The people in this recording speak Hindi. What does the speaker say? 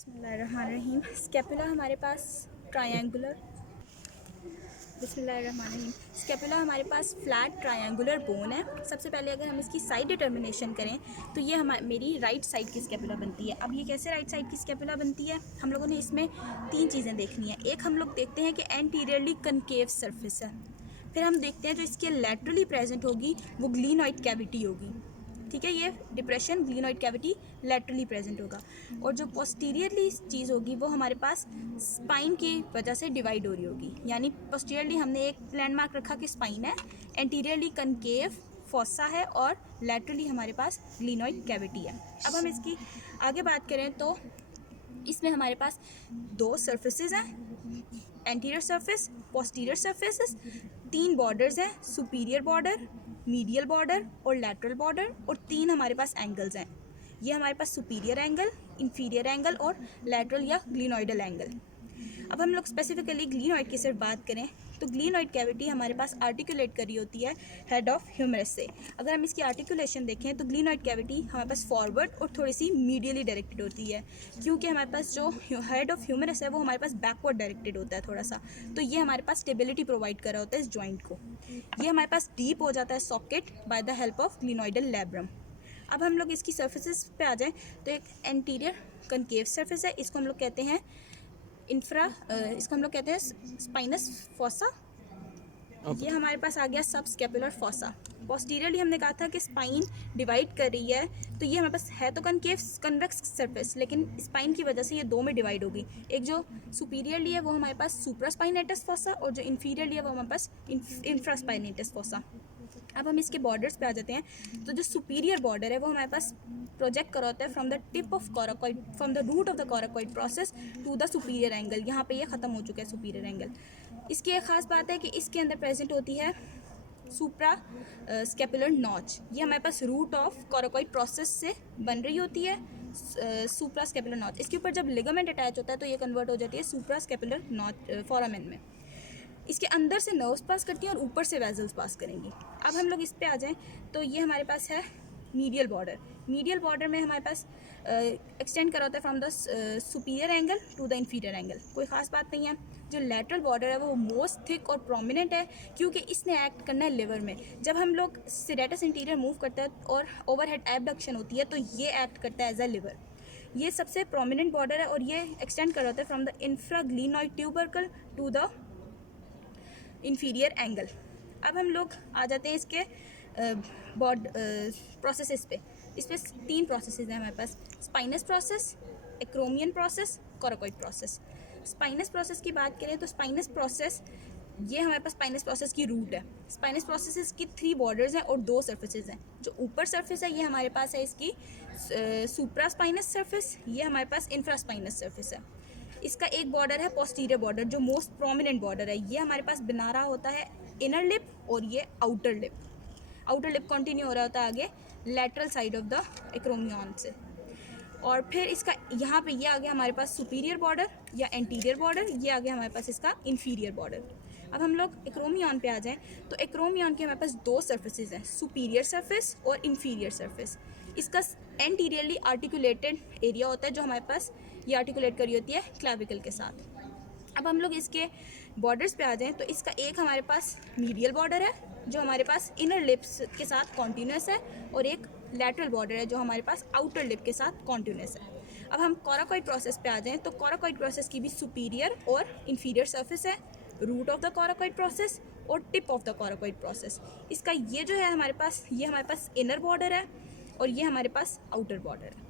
बिस्मिल्लाहिर्रहमानिर्रहीम। स्कैपुला हमारे पास ट्रायंगुलर बिस्मिल्लाहिर्रहमानिर्रहीम। स्कैपुला हमारे पास फ्लैट ट्रायंगुलर बोन है। सबसे पहले अगर हम इसकी साइड डिटर्मिनेशन करें तो ये मेरी राइट साइड की स्कैपुला बनती है। अब ये कैसे राइट साइड की स्कैपुला बनती है, हम लोगों ने इसमें तीन चीज़ें देखनी है। एक हम लोग देखते हैं कि एंटीरियरली कनकेव सरफेस है, फिर हम देखते हैं जो इसके लैटरली प्रेजेंट होगी वो ग्लीनॉइड कैविटी होगी। ठीक है, ये डिप्रेशन ग्लीनॉइड कैविटी लैटरली प्रेजेंट होगा। और जो पोस्टीरियरली चीज़ होगी वो हमारे पास स्पाइन की वजह से डिवाइड हो रही होगी। यानी पोस्टीरियरली हमने एक लैंडमार्क रखा कि स्पाइन है, एंटीरियरली कनकेव फॉसा है और लैटरली हमारे पास ग्लीनॉइड कैविटी है। अब हम इसकी आगे बात करें तो इसमें हमारे पास दो सर्फेसेज हैं, एंटीरियर सरफेस, पोस्टीरियर सरफेसेस, तीन बॉर्डर्स हैं, सुपीरियर बॉर्डर, मीडियल बॉर्डर और लैटरल बॉर्डर, और तीन हमारे पास एंगल्स हैं। ये हमारे पास सुपीरियर एंगल, इंफीरियर एंगल और लैटरल या ग्लीनॉइडल एंगल। अब हम लोग स्पेसिफिकली ग्लीनॉइड की सिर्फ बात करें तो ग्लीनॉइड कैविटी हमारे पास आर्टिकुलेट करी होती है हेड ऑफ ह्यूमरस से। अगर हम इसकी आर्टिकुलेशन देखें तो ग्लीनॉइड कैविटी हमारे पास फॉरवर्ड और थोड़ी सी मीडियली डायरेक्टेड होती है, क्योंकि हमारे पास जो हेड ऑफ ह्यूमरस है वो हमारे पास बैकवर्ड डायरेक्टेड होता है थोड़ा सा, तो ये हमारे पास स्टेबिलिटी प्रोवाइड कर रहा होता है इस जॉइंट को। ये हमारे पास डीप हो जाता है socket by the help of glenoidal labrum. अब हम लोग इसकी सर्फेसिस पे आ जाएं तो एक एंटीरियर कनकेव सर्फेस है, इसको हम लोग कहते हैं इसको हम लोग कहते हैं स्पाइनस फॉसा। ये हमारे पास आ गया सब स्कैपुलर फॉसा। पोस्टीरियरली हमने कहा था कि स्पाइन डिवाइड कर रही है, तो ये हमारे पास है तो कनकेव कन्वेक्स सरफेस, लेकिन स्पाइन की वजह से ये दो में डिवाइड होगी। एक जो सुपीरियरली है वो हमारे पास सुप्रास्पाइनेटस फॉसा और जो इन्फीरियरली है वो हमारे पास इंफ्रास्पाइनेटस फॉसा। अब हम इसके बॉर्डर्स पे आ जाते हैं। तो जो सुपीरियर बॉर्डर है वो हमारे पास प्रोजेक्ट करा होता है from the tip of coracoid, from the root of the coracoid process to the superior angle. यहाँ पे ये ख़त्म हो चुका है सुपीरियर एंगल। इसकी एक ख़ास बात है कि इसके अंदर प्रेजेंट होती है सुप्रा स्कैपुलर नॉच। ये हमारे पास रूट ऑफ कोराकॉइड प्रोसेस से बन रही होती है सुप्रा स्कैपुलर नॉच। इसके ऊपर जब लिगामेंट अटैच होता है तो ये कन्वर्ट हो जाती है सुप्रा स्कैपुलर नॉच फोरामेन में। इसके अंदर से नर्व्स पास करती हैं और ऊपर से वेजल्स पास करेंगी। अब हम लोग इस पे आ जाएं तो ये हमारे पास है मीडियल बॉर्डर। मीडियल बॉर्डर में हमारे पास एक्सटेंड करा होता है from the superior angle to the inferior angle. कोई ख़ास बात नहीं है। जो लेटरल बॉर्डर है वो मोस्ट थिक और प्रोमिनेंट है, क्योंकि इसने एक्ट करना है लिवर में। जब हम लोग सीरेटस इंटीरियर मूव करते हैं और ओवरहेड एबडक्शन होती है तो ये एक्ट करता है एज अ लिवर। ये सबसे प्रोमिनेंट बॉर्डर है और ये एक्सटेंड करा होता है from the infraglenoid tubercle to the inferior angle. अब हम लोग आ जाते हैं इसके प्रोसेसेस पे। इसमें तीन प्रोसेसेस हैं हमारे पास, spinous process, acromion process, coracoid process. Spinous process की बात करें तो स्पाइनस प्रोसेस ये हमारे पास स्पाइनस प्रोसेस की रूट है। स्पाइनस प्रोसेस की थ्री बॉर्डर्स हैं और दो सर्फेसेस हैं। जो ऊपर सर्फेस है ये हमारे पास है इसकी सुप्रा स्पाइनस सर्फेस, ये हमारे पास इंफ्रास्पाइनस सर्फेस है। इसका एक बॉर्डर है पोस्टीरियर बॉर्डर जो मोस्ट प्रोमिनेंट बॉर्डर है, ये हमारे पास बना रहा होता है इनर लिप और ये outer lip. Outer lip continue हो रहा होता है आगे lateral side of the acromion से। और फिर इसका यहाँ पे ये आ गया हमारे पास सुपीरियर बॉर्डर या एंटीरियर बॉर्डर, ये आ गया हमारे पास इसका इन्फीरियर बॉर्डर। अब हम लोग एक्रोमियन पे आ जाएं तो एक्रोमियन के हमारे पास दो सर्फेसेज हैं, सुपीरियर सरफेस और इन्फीरियर सरफेस। इसका एंटीरियरली आर्टिकुलेटेड एरिया होता है जो हमारे पास ये आर्टिकुलेट करी होती है क्लैविकल के साथ। अब हम लोग इसके बॉर्डर्स पे आ जाएं तो इसका एक हमारे पास मीडियल बॉर्डर है जो हमारे पास इनर लिप्स के साथ कॉन्टिन्यूस है, और एक लैटरल बॉर्डर है जो हमारे पास आउटर लिप के साथ कॉन्टिन्यूस है। अब हम कोराकॉइड प्रोसेस पे आ जाएं तो कोराकॉइड प्रोसेस की भी सुपीरियर और इन्फीरियर सर्फेस है, root of the coracoid process और tip of the coracoid process. इसका ये जो है हमारे पास, ये हमारे पास इनर बॉर्डर है और ये हमारे पास आउटर बॉर्डर है।